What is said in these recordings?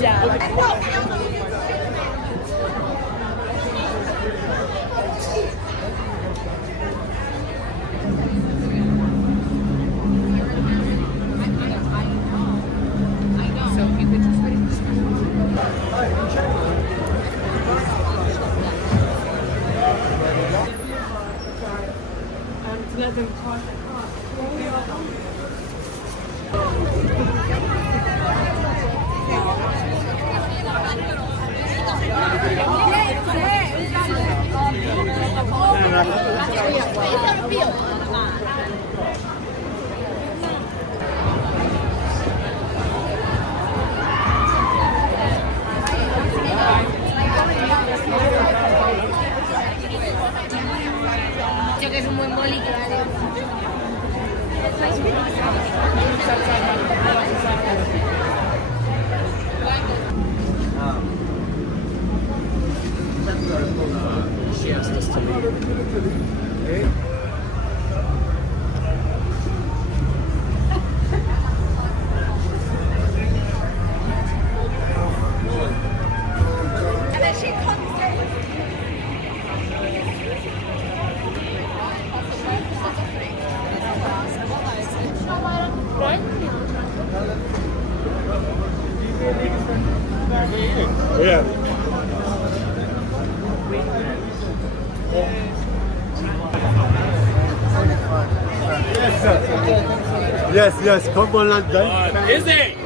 Yeah, like nine. Yo que es un buen boli que vale. She asked us to leave. Yeah. Yes, come on, London. Is it?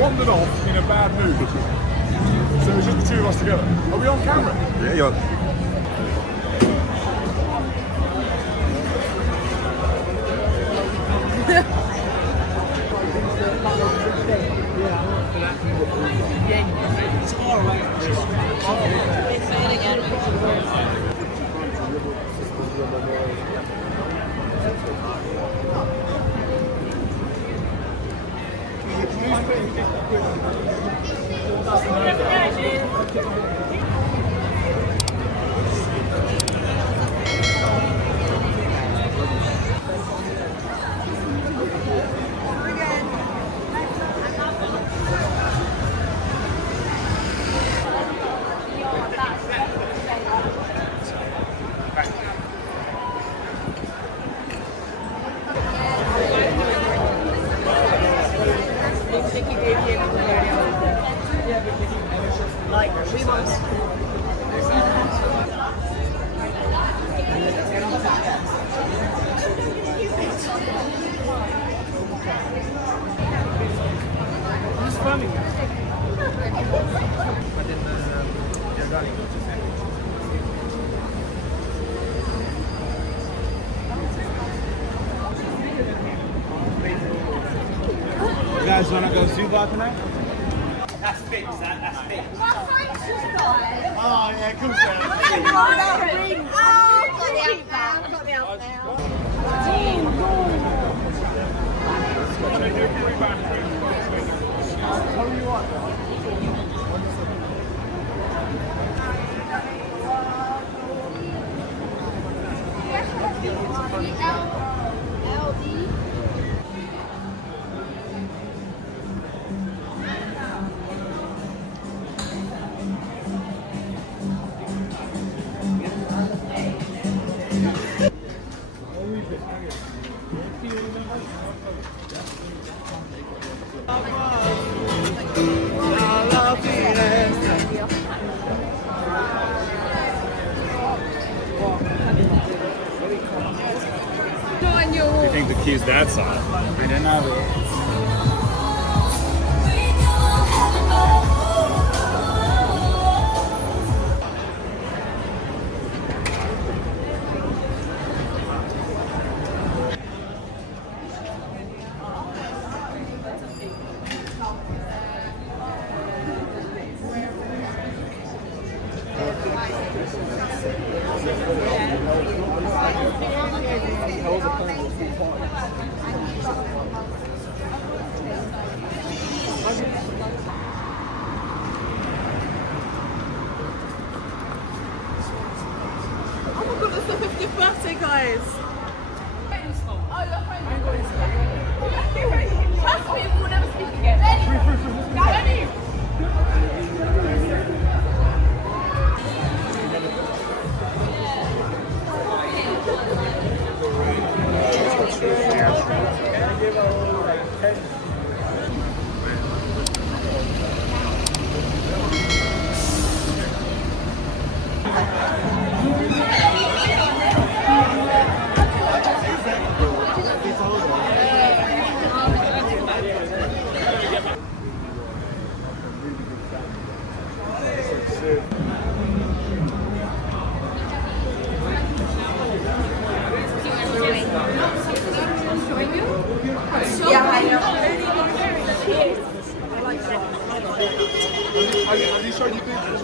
Wandered off in a bad mood. So it was just the two of us together. Are we on camera? Yeah, you're. Like 3 months. Who's filming you? You guys want to go zoo bar tonight? That's fixed, that's fixed. Oh, yeah, cool. You think the key's that side? I don't know. Oh my god, it's the 50th birthday, guys. Trust me, we'll never speak again. Ready? Have you shown your pictures?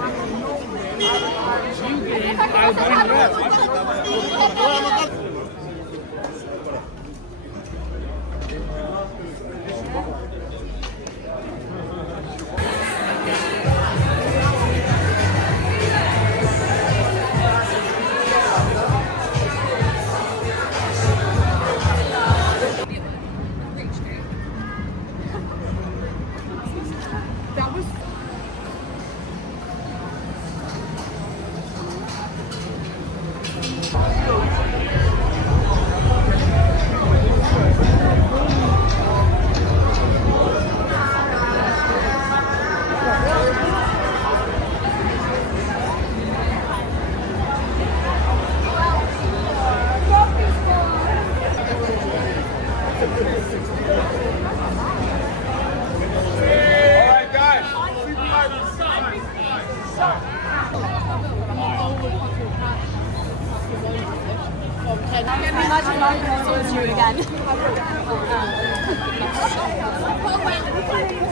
Imagine life was you again.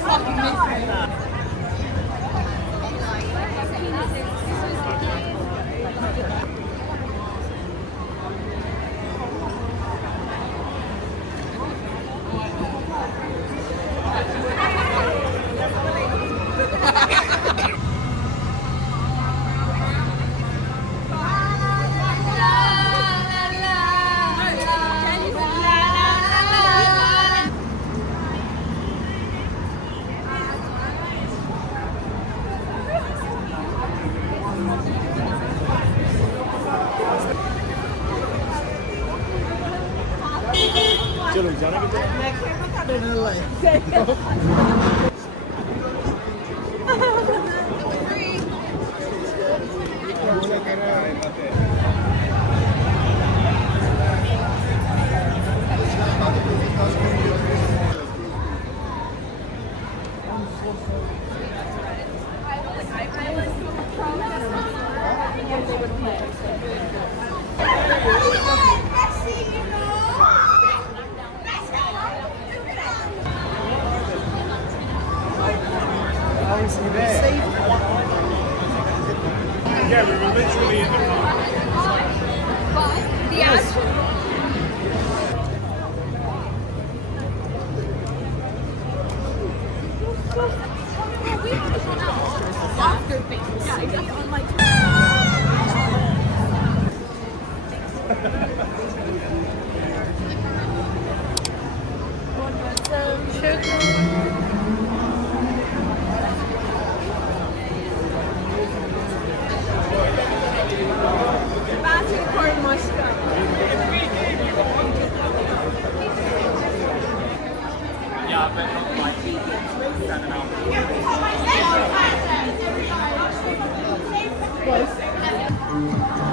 Fucking misery. चलो जाना Yeah, we were literally in the car. But the actual after things. Yeah, exactly. On my Close.